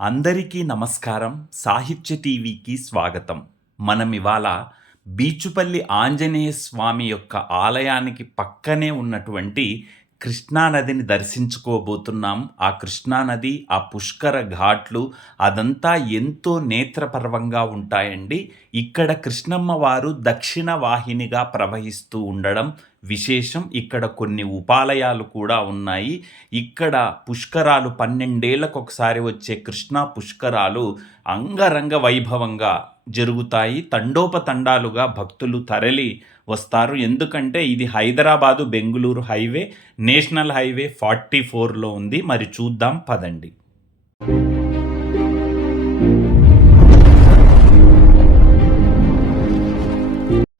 అందరికీ నమస్కారం. సాహిత్య టీవీకి స్వాగతం. మనం ఇవాళ బీచుపల్లి ఆంజనేయ స్వామి యొక్క ఆలయానికి పక్కనే ఉన్నటువంటి కృష్ణానదిని దర్శించుకోబోతున్నాం. ఆ కృష్ణానది ఆ పుష్కర ఘాట్లు అదంతా ఎంతో నేత్రపర్వంగా ఉంటాయండి. ఇక్కడ కృష్ణమ్మ వారు దక్షిణ వాహినిగా ప్రవహిస్తూ ఉండడం విశేషం. ఇక్కడ కొన్ని ఉపాలయాలు కూడా ఉన్నాయి. ఇక్కడ పుష్కరాలు పన్నెండేళ్ళకు ఒకసారి వచ్చే కృష్ణా పుష్కరాలు అంగరంగ వైభవంగా జరుగుతాయి. తండోపతండాలుగా భక్తులు తరలి వస్తారు. ఎందుకంటే ఇది Hyderabad Bengaluru highway national highway forty ఫోర్లో ఉంది. మరి చూద్దాం పదండి.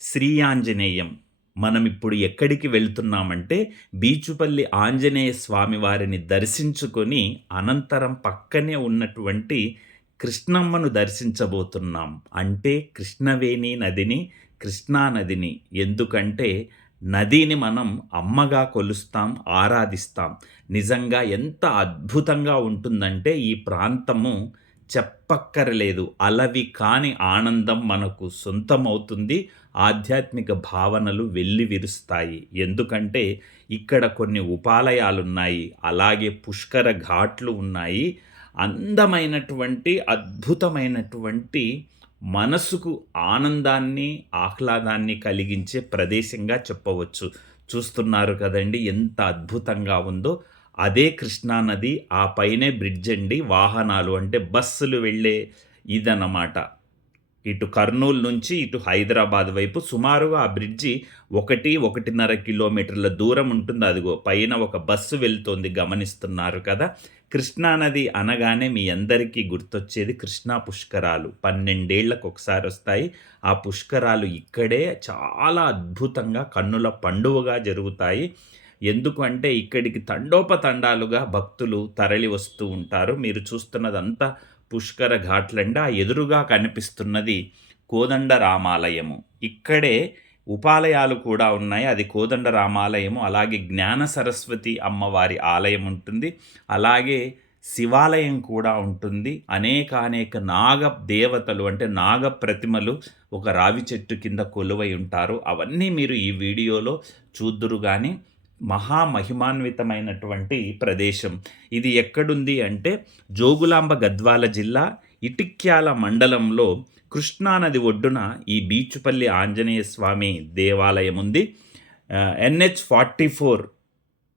శ్రీ ఆంజనేయం మనం ఇప్పుడు ఎక్కడికి వెళ్తున్నామంటే బీచుపల్లి ఆంజనేయ స్వామి వారిని దర్శించుకొని అనంతరం పక్కనే ఉన్నటువంటి కృష్ణమ్మను దర్శించబోతున్నాం. అంటే కృష్ణవేణి నదిని కృష్ణానదిని ఎందుకంటే నదిని మనం అమ్మగా కొలుస్తాం ఆరాధిస్తాం. నిజంగా ఎంత అద్భుతంగా ఉంటుందంటే ఈ ప్రాంతము చెప్పక్కరలేదు. అలవి కాని ఆనందం మనకు సొంతమవుతుంది. ఆధ్యాత్మిక భావనలు వెళ్ళి విరుస్తాయి. ఎందుకంటే ఇక్కడ కొన్ని ఉపాలయాలున్నాయి. అలాగే పుష్కర ఘాట్లు ఉన్నాయి. అందమైనటువంటి అద్భుతమైనటువంటి మనసుకు ఆనందాన్ని ఆహ్లాదాన్ని కలిగించే ప్రదేశంగా చెప్పవచ్చు. చూస్తున్నారు కదండి ఎంత అద్భుతంగా ఉందో. అదే కృష్ణానది ఆ పైనే బ్రిడ్జ్ అండి వాహనాలు అంటే బస్సులు వెళ్ళే ఇదన్నమాట. ఇటు కర్నూలు నుంచి ఇటు హైదరాబాద్ వైపు సుమారుగా ఆ బ్రిడ్జి ఒకటి ఒకటిన్నర కిలోమీటర్ల దూరం ఉంటుంది. అదిగో పైన ఒక బస్సు వెళ్తోంది గమనిస్తున్నారు కదా. కృష్ణానది అనగానే మీ అందరికీ గుర్తొచ్చేది కృష్ణా పుష్కరాలు. పన్నెండేళ్ళకు ఒకసారి వస్తాయి. ఆ పుష్కరాలు ఇక్కడే చాలా అద్భుతంగా కన్నుల పండువగా జరుగుతాయి. ఎందుకంటే ఇక్కడికి తండోపతండాలుగా భక్తులు తరలి వస్తూ ఉంటారు. మీరు చూస్తున్నదంతా పుష్కర ఘాట్లండి. ఆ ఎదురుగా కనిపిస్తున్నది కోదండ రామాలయము ఇక్కడే ఉపాలయాలు కూడా ఉన్నాయి. అది కోదండ రామాలయము అలాగే జ్ఞాన సరస్వతి అమ్మవారి ఆలయం ఉంటుంది. అలాగే శివాలయం కూడా ఉంటుంది. అనేకానేక నాగ దేవతలు అంటే నాగ ప్రతిమలు ఒక రావి చెట్టు కింద కొలువై ఉంటారు. అవన్నీ మీరు ఈ వీడియోలో చూద్దురు కానీ మహామహిమాన్వితమైనటువంటి ప్రదేశం. ఇది ఎక్కడుంది అంటే జోగులాంబ గద్వాల జిల్లా ఇటిక్యాల మండలంలో కృష్ణానది ఒడ్డున ఈ బీచుపల్లి ఆంజనేయ స్వామి దేవాలయం ఉంది. ఎన్హెచ్ ఫార్టీ ఫోర్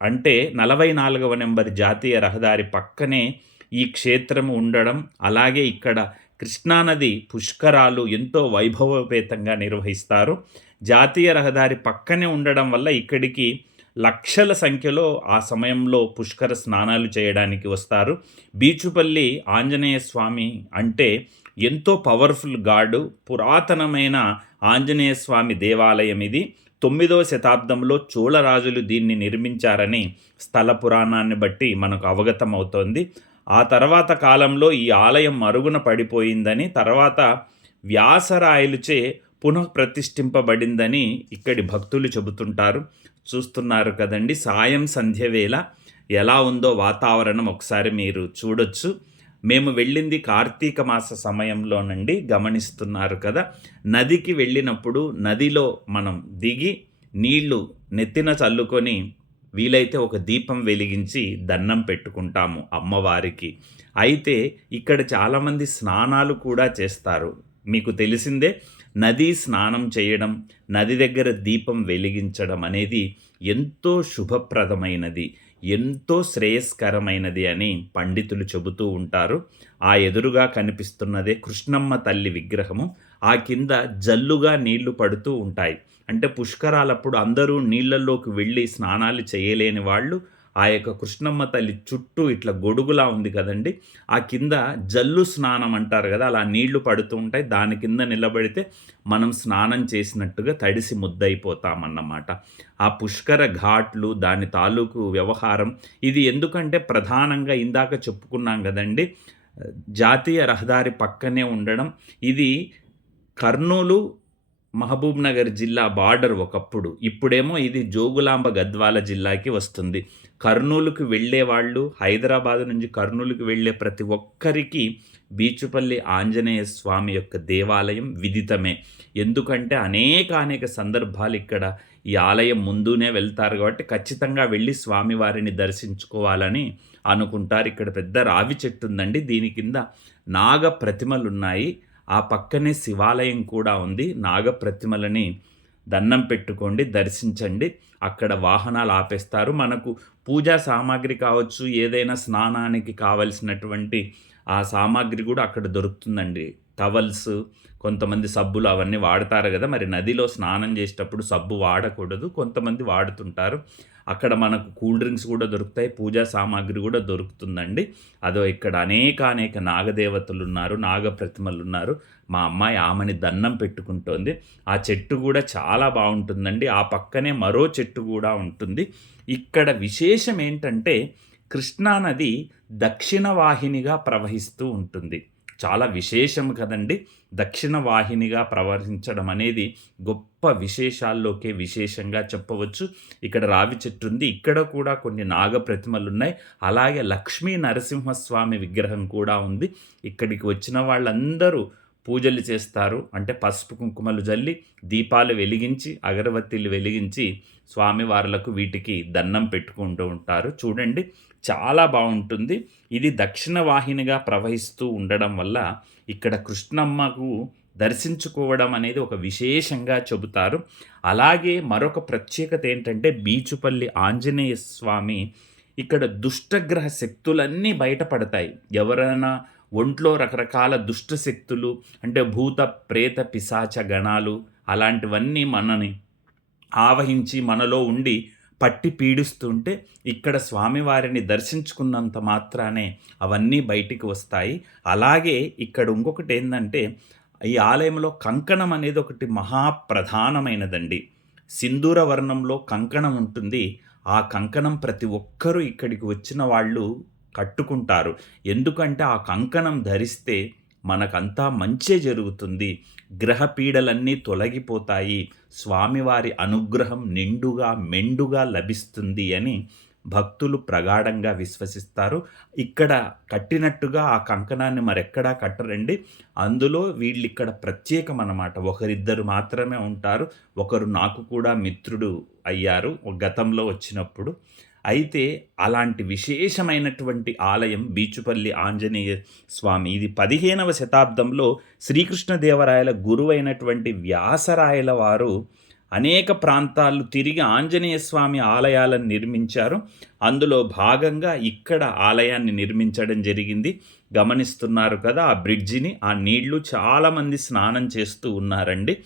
అంటే నలభై నాలుగవ నెంబర్ జాతీయ రహదారి పక్కనే ఈ క్షేత్రం ఉండడం అలాగే ఇక్కడ కృష్ణానది పుష్కరాలు ఎంతో వైభవపేతంగా నిర్వహిస్తారు. జాతీయ రహదారి పక్కనే ఉండడం వల్ల ఇక్కడికి లక్షల సంఖ్యలో ఆ సమయంలో పుష్కర స్నానాలు చేయడానికి వస్తారు. బీచుపల్లి ఆంజనేయ స్వామి అంటే ఎంతో పవర్ఫుల్ గాడు పురాతనమైన ఆంజనేయ స్వామి దేవాలయం ఇది. తొమ్మిదవ శతాబ్దంలో చోళరాజులు దీన్ని నిర్మించారని స్థల పురాణాన్ని బట్టి మనకు అవగతమవుతోంది. ఆ తర్వాత కాలంలో ఈ ఆలయం మరుగున పడిపోయిందని తర్వాత వ్యాసరాయలుచే పునః ప్రతిష్ఠింపబడిందని ఇక్కడి భక్తులు చెబుతుంటారు. చూస్తున్నారు కదండి సాయం సంధ్య వేళ ఎలా ఉందో వాతావరణం ఒకసారి మీరు చూడొచ్చు. మేము వెళ్ళింది కార్తీక మాస సమయంలోనండి గమనిస్తున్నారు కదా. నదికి వెళ్ళినప్పుడు నదిలో మనం దిగి నీళ్ళు నెత్తిన చల్లుకొని వీలైతే ఒక దీపం వెలిగించి దండం పెట్టుకుంటాము అమ్మవారికి. అయితే ఇక్కడ చాలామంది స్నానాలు కూడా చేస్తారు. మీకు తెలిసిందే నదీ స్నానం చేయడం నది దగ్గర దీపం వెలిగించడం అనేది ఎంతో శుభప్రదమైనది ఎంతో శ్రేయస్కరమైనది అని పండితులు చెబుతూ ఉంటారు. ఆ ఎదురుగా కనిపిస్తున్నదే కృష్ణమ్మ తల్లి విగ్రహము. ఆ కింద జల్లుగా నీళ్ళు పడుతూ ఉంటాయి. అంటే పుష్కరాలప్పుడు అందరూ నీళ్ళల్లోకి వెళ్ళి స్నానాలు చేయలేని వాళ్ళు ఆ యొక్క కృష్ణమ్మ తల్లి చుట్టూ ఇట్లా గొడుగులా ఉంది కదండి. ఆ కింద జల్లు స్నానం అంటారు కదా అలా నీళ్ళు పడుతూ ఉంటాయి. దాని కింద నిలబడితే మనం స్నానం చేసినట్టుగా తడిసి ముద్దయిపోతామన్నమాట. ఆ పుష్కర ఘాట్లు దాని తాలూకు వ్యవహారం ఇది ఎందుకంటే ప్రధానంగా ఇందాక చెప్పుకున్నాం కదండి జాతీయ రహదారి పక్కనే ఉండడం. ఇది కర్నూలు మహబూబ్ నగర్ జిల్లా బార్డర్ ఒకప్పుడు. ఇప్పుడేమో ఇది జోగులాంబ గద్వాల జిల్లాకి వస్తుంది. కర్నూలుకు వెళ్ళేవాళ్ళు హైదరాబాద్ నుంచి కర్నూలుకు వెళ్ళే ప్రతి ఒక్కరికి బీచుపల్లి ఆంజనేయ స్వామి యొక్క దేవాలయం విదితమే. ఎందుకంటే అనేక అనేక సందర్భాలు ఇక్కడ ఈ ఆలయం ముందునే వెళ్తారు కాబట్టి ఖచ్చితంగా వెళ్ళి స్వామివారిని దర్శించుకోవాలని అనుకుంటారు. ఇక్కడ పెద్ద రావి చెట్టు ఉందండి. దీని కింద నాగ ప్రతిమలు ఉన్నాయి ఆ పక్కనే శివాలయం కూడా ఉంది. నాగ ప్రతిమలని దండం పెట్టుకోండి దర్శించండి. అక్కడ వాహనాలు ఆపేస్తారు. మనకు పూజా సామాగ్రి కావచ్చు ఏదైనా స్నానానికి కావలసినటువంటి ఆ సామాగ్రి కూడా అక్కడ దొరుకుతుందండి. టవల్స్ కొంతమంది సబ్బులు అవన్నీ వాడతారు కదా. మరి నదిలో స్నానం చేసేటప్పుడు సబ్బు వాడకూడదు. కొంతమంది వాడుతుంటారు. అక్కడ మనకు కూల్ డ్రింక్స్ కూడా దొరుకుతాయి పూజా సామాగ్రి కూడా దొరుకుతుందండి. అదో ఇక్కడ అనేక అనేక నాగదేవతలు ఉన్నారు నాగ ప్రతిమలు ఉన్నారు. మా అమ్మాయి ఆమెని దండం పెట్టుకుంటోంది. ఆ చెట్టు కూడా చాలా బాగుంటుందండి. ఆ పక్కనే మరో చెట్టు కూడా ఉంటుంది. ఇక్కడ విశేషం ఏంటంటే కృష్ణానది దక్షిణ వాహినిగా ప్రవహిస్తూ ఉంటుంది. చాలా విశేషం కదండి. దక్షిణ వాహినిగా ప్రవహించడం అనేది గొప్ప విశేషాల్లోకే విశేషంగా చెప్పవచ్చు. ఇక్కడ రావి చెట్టు ఉంది. ఇక్కడ కూడా కొన్ని నాగ ప్రతిమలు ఉన్నాయి. అలాగే లక్ష్మీ నరసింహస్వామి విగ్రహం కూడా ఉంది. ఇక్కడికి వచ్చిన వాళ్ళందరూ పూజలు చేస్తారు. అంటే పసుపు కుంకుమలు జల్లి దీపాలు వెలిగించి అగరబత్తీలు వెలిగించి స్వామివార్లకు వీటికి దండం పెట్టుకుంటూ ఉంటారు. చూడండి చాలా బాగుంటుంది. ఇది దక్షిణ వాహినిగా ప్రవహిస్తూ ఉండడం వల్ల ఇక్కడ కృష్ణమ్మకు దర్శించుకోవడం అనేది ఒక విశేషంగా చెబుతారు. అలాగే మరొక ప్రత్యేకత ఏంటంటే బీచుపల్లి ఆంజనేయ స్వామి ఇక్కడ దుష్టగ్రహ శక్తులన్నీ బయటపడతాయి. ఎవరైనా ఒంట్లో రకరకాల దుష్ట శక్తులు అంటే భూత ప్రేత పిశాచ గణాలు అలాంటివన్నీ మనని ఆవహించి మనలో ఉండి పట్టి పీడిస్తుంటే ఇక్కడ స్వామివారిని దర్శించుకున్నంత మాత్రానే అవన్నీ బయటికి వస్తాయి. అలాగే ఇక్కడ ఇంకొకటి ఏంటంటే ఈ ఆలయంలో కంకణం అనేది ఒకటి మహాప్రధానమైనదండి సింధూర వర్ణంలో కంకణం ఉంటుంది. ఆ కంకణం ప్రతి ఒక్కరూ ఇక్కడికి వచ్చిన వాళ్ళు కట్టుకుంటారు. ఎందుకంటే ఆ కంకణం ధరిస్తే మనకంతా మంచే జరుగుతుంది. గ్రహ పీడలన్నీ తొలగిపోతాయి. స్వామివారి అనుగ్రహం నిండుగా మెండుగా లభిస్తుంది అని భక్తులు ప్రగాఢంగా విశ్వసిస్తారు. ఇక్కడ కట్టినట్టుగా ఆ కంకణాన్ని మరెక్కడా కట్టరండి. అందులో వీళ్ళు ఇక్కడ ప్రత్యేకం అన్నమాట ఒకరిద్దరు మాత్రమే ఉంటారు. ఒకరు నాకు కూడా మిత్రుడు అయ్యారు గతంలో వచ్చినప్పుడు. అయితే అలాంటి విశేషమైనటువంటి ఆలయం బీచుపల్లి ఆంజనేయ స్వామి. ఇది పదిహేనవ శతాబ్దంలో శ్రీకృష్ణదేవరాయల గురువైనటువంటి వ్యాసరాయల వారు అనేక ప్రాంతాలు తిరిగి ఆంజనేయ స్వామి ఆలయాలను నిర్మించారు. అందులో భాగంగా ఇక్కడ ఆలయాన్ని నిర్మించడం జరిగింది. గమనిస్తున్నారు కదా ఆ బ్రిడ్జిని ఆ నీళ్ళు చాలామంది స్నానం చేస్తూ ఉన్నారండి.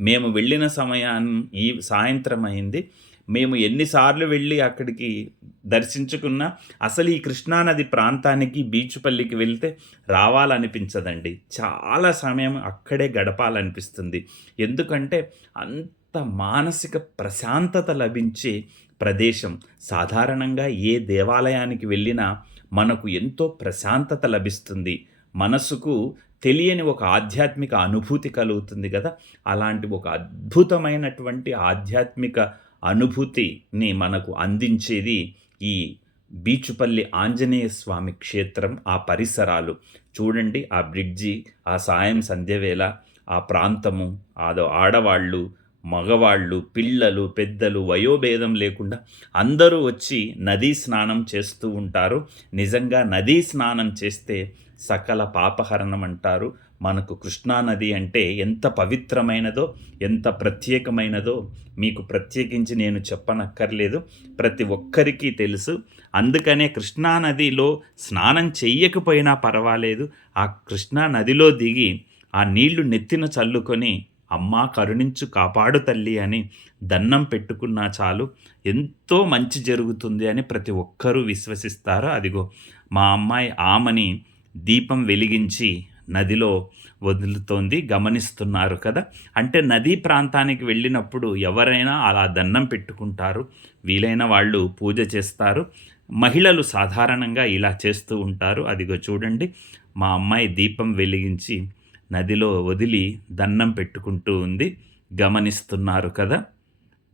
మేము వెళ్ళిన సమయాన్ని ఈ సాయంత్రం అయింది. మేము ఎన్నిసార్లు వెళ్ళి అక్కడికి దర్శించుకున్నా అసలు ఈ కృష్ణానది ప్రాంతానికి బీచ్పల్లికి వెళ్తే రావాలనిపించదండి. చాలా సమయం అక్కడే గడపాలనిపిస్తుంది. ఎందుకంటే అంత మానసిక ప్రశాంతత లభించే ప్రదేశం. సాధారణంగా ఏ దేవాలయానికి వెళ్ళినా మనకు ఎంతో ప్రశాంతత లభిస్తుంది. మనసుకు తెలియని ఒక ఆధ్యాత్మిక అనుభూతి కలుగుతుంది కదా. అలాంటి ఒక అద్భుతమైనటువంటి ఆధ్యాత్మిక అనుభూతిని మనకు అందించేది ఈ బీచుపల్లి ఆంజనేయ స్వామి క్షేత్రం ఆ పరిసరాలు. చూడండి ఆ బ్రిడ్జి ఆ సాయం సంధ్యవేళ ఆ ప్రాంతము ఆదో ఆడవాళ్ళు మగవాళ్ళు పిల్లలు పెద్దలు వయోభేదం లేకుండా అందరూ వచ్చి నదీ స్నానం చేస్తూ ఉంటారు. నిజంగా నదీ స్నానం చేస్తే సకల పాపహరణం అంటారు. మనకు కృష్ణానది అంటే ఎంత పవిత్రమైనదో ఎంత ప్రత్యేకమైనదో మీకు ప్రత్యేకించి నేను చెప్పనక్కర్లేదు. ప్రతి ఒక్కరికి తెలుసు. అందుకనే కృష్ణానదిలో స్నానం చెయ్యకపోయినా పర్వాలేదు. ఆ కృష్ణా నదిలో దిగి ఆ నీళ్ళు నెత్తిన చల్లుకొని అమ్మా కరుణించు కాపాడు తల్లి అని దన్నం పెట్టుకున్నా చాలు. ఎంతో మంచి జరుగుతుంది అని ప్రతి ఒక్కరూ విశ్వసిస్తారు? అదిగో మా అమ్మాయి ఆమని దీపం వెలిగించి నదిలో వదులుతోంది గమనిస్తున్నారు కదా? అంటే నదీ ప్రాంతానికి వెళ్ళినప్పుడు ఎవరైనా అలా దండం పెట్టుకుంటారు వీలైన వాళ్ళు పూజ చేస్తారు. మహిళలు సాధారణంగా ఇలా చేస్తూ ఉంటారు. అదిగో చూడండి మా అమ్మాయి దీపం వెలిగించి నదిలో వదిలి దన్నం పెట్టుకుంటూ ఉంది. గమనిస్తున్నారు కదా?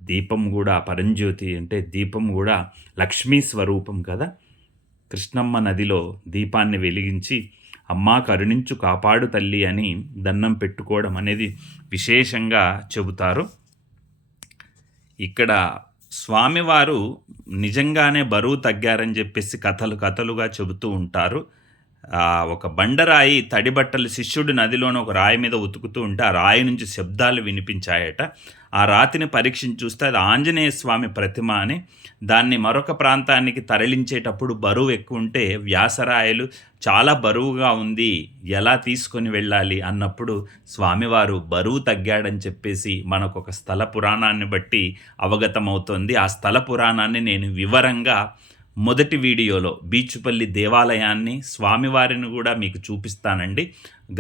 దీపం కూడా పరంజ్యోతి అంటే దీపం కూడా లక్ష్మీ స్వరూపం కదా? కృష్ణమ్మ నదిలో దీపాన్ని వెలిగించి అమ్మా కరుణించు కాపాడు తల్లి అని దండం పెట్టుకోవడం అనేది విశేషంగా చెబుతారు. ఇక్కడ స్వామివారు నిజంగానే బరువు తగ్గారని చెప్పేసి కథలు కథలుగా చెబుతూ ఉంటారు. ఒక బండరాయి తడి బట్టలు శిష్యుడు నదిలోని ఒక రాయి మీద ఉతుకుతూ ఉంటే ఆ రాయి నుంచి శబ్దాలు వినిపించాయట. ఆ రాతిని పరీక్షించి చూస్తే అది ఆంజనేయ స్వామి ప్రతిమ అని దాన్ని మరొక ప్రాంతానికి తరలించేటప్పుడు బరువు ఎక్కువ ఉంటే వ్యాసరాయలు చాలా బరువుగా ఉంది ఎలా తీసుకొని వెళ్ళాలి అన్నప్పుడు స్వామివారు బరువు తగ్గాడని చెప్పేసి మనకు ఒక స్థల పురాణాన్ని బట్టి అవగతమవుతోంది. ఆ స్థల పురాణాన్ని నేను వివరంగా మొదటి వీడియోలో బీచుపల్లి దేవాలయాన్ని స్వామివారిని కూడా మీకు చూపిస్తానండి.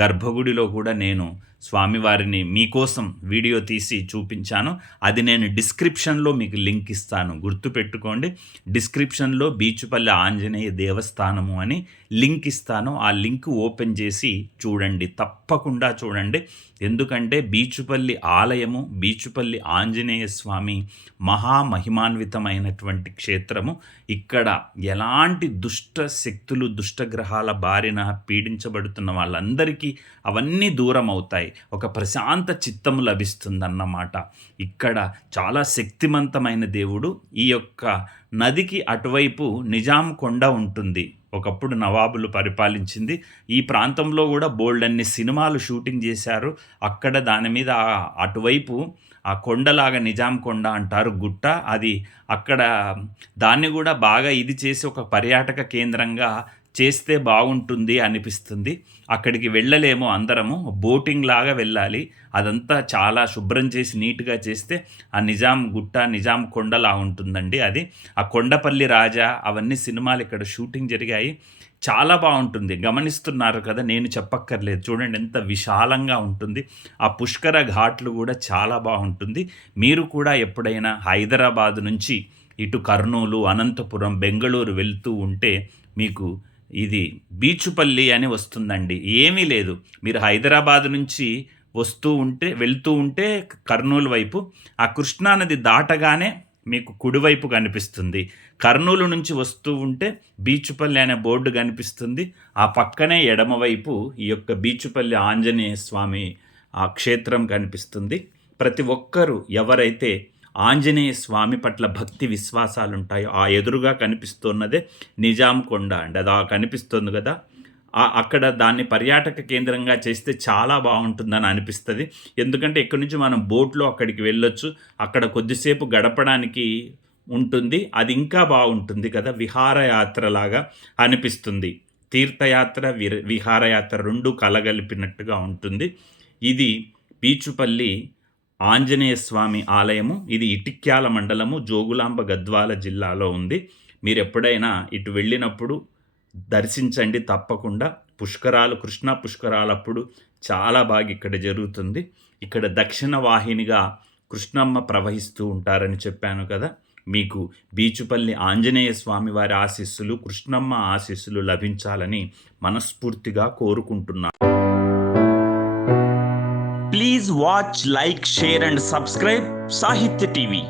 గర్భగుడిలో కూడా నేను స్వామివారిని మీకోసం వీడియో తీసి చూపించాను. అది నేను డిస్క్రిప్షన్లో మీకు లింక్ ఇస్తాను. గుర్తుపెట్టుకోండి. డిస్క్రిప్షన్లో బీచుపల్లి ఆంజనేయ దేవస్థానము అని లింక్ ఇస్తాను. ఆ లింక్ ఓపెన్ చేసి చూడండి. తప్పకుండా చూడండి. ఎందుకంటే బీచుపల్లి ఆలయము బీచుపల్లి ఆంజనేయ స్వామి మహామహిమాన్వితమైనటువంటి క్షేత్రము. ఇక్కడ ఎలాంటి దుష్ట శక్తులు దుష్టగ్రహాల బారిన పీడించబడుతున్న వాళ్ళందరికీ అవన్నీ దూరం అవుతాయి ఒక ప్రశాంత చిత్తము లభిస్తుందన్నమాట. ఇక్కడ చాలా శక్తివంతమైన దేవుడు ఈ యొక్క నదికి అటువైపు నిజాం కొండ ఉంటుంది. ఒకప్పుడు నవాబులు పరిపాలించింది. ఈ ప్రాంతంలో కూడా బోల్డ్ అన్ని సినిమాలు షూటింగ్ చేశారు. అక్కడ దాని మీద అటువైపు ఆ కొండలాగా నిజాం కొండ అంటారు గుట్ట. అది అక్కడ దాన్ని కూడా బాగా ఇది చేసి ఒక పర్యాటక కేంద్రంగా చేస్తే బాగుంటుంది అనిపిస్తుంది. అక్కడికి వెళ్ళలేము అందరము. బోటింగ్ లాగా వెళ్ళాలి. అదంతా చాలా శుభ్రం చేసి నీట్గా చేస్తే ఆ నిజాం గుట్ట నిజాం కొండలా ఉంటుందండి అది. ఆ కొండపల్లి రాజా అవన్నీ సినిమాలు ఇక్కడ షూటింగ్ జరిగాయి. చాలా బాగుంటుంది. గమనిస్తున్నారు కదా నేను చెప్పక్కర్లేదు. చూడండి ఎంత విశాలంగా ఉంటుంది. ఆ పుష్కర ఘాట్లు కూడా చాలా బాగుంటుంది. మీరు కూడా ఎప్పుడైనా హైదరాబాద్ నుంచి ఇటు కర్నూలు అనంతపురం బెంగళూరు వెళ్తూ ఉంటే మీకు ఇది బీచుపల్లి అని వస్తుందండి. ఏమీ లేదు. మీరు హైదరాబాద్ నుంచి వస్తూ ఉంటే వెళ్తూ ఉంటే కర్నూలు వైపు ఆ కృష్ణానది దాటగానే మీకు కుడివైపు కనిపిస్తుంది. కర్నూలు నుంచి వస్తూ ఉంటే బీచుపల్లి అనే బోర్డు కనిపిస్తుంది. ఆ పక్కనే ఎడమవైపు ఈ యొక్క బీచుపల్లి ఆంజనేయ స్వామి ఆ క్షేత్రం కనిపిస్తుంది. ప్రతి ఒక్కరూ ఎవరైతే ఆంజనేయ స్వామి పట్ల భక్తి విశ్వాసాలు ఉంటాయో ఆ ఎదురుగా కనిపిస్తున్నదే నిజాం కొండ అండి. అది ఆ కనిపిస్తుంది కదా. అక్కడ దాన్ని పర్యాటక కేంద్రంగా చేస్తే చాలా బాగుంటుందని అనిపిస్తుంది. ఎందుకంటే ఇక్కడి నుంచి మనం బోట్లో అక్కడికి వెళ్ళొచ్చు అక్కడ కొద్దిసేపు గడపడానికి ఉంటుంది అది ఇంకా బాగుంటుంది కదా విహారయాత్రలాగా అనిపిస్తుంది. తీర్థయాత్ర విర విహారయాత్ర రెండు కలగలిపినట్టుగా ఉంటుంది. ఇది పీచుపల్లి ఆంజనేయ స్వామి ఆలయము ఇది ఇటిక్యాల మండలము జోగులాంబ గద్వాల జిల్లాలో ఉంది. మీరు ఎప్పుడైనా ఇటు వెళ్ళినప్పుడు దర్శించండి తప్పకుండా. పుష్కరాలు కృష్ణ పుష్కరాలప్పుడు చాలా బాగా ఇక్కడ జరుగుతుంది. ఇక్కడ దక్షిణ వాహినిగా కృష్ణమ్మ ప్రవహిస్తూ ఉంటారని చెప్పాను కదా. మీకు బీచుపల్లి ఆంజనేయ స్వామి వారి ఆశీస్సులు కృష్ణమ్మ ఆశీస్సులు లభించాలని మనస్ఫూర్తిగా కోరుకుంటున్నాను watch like share and subscribe Sahitya TV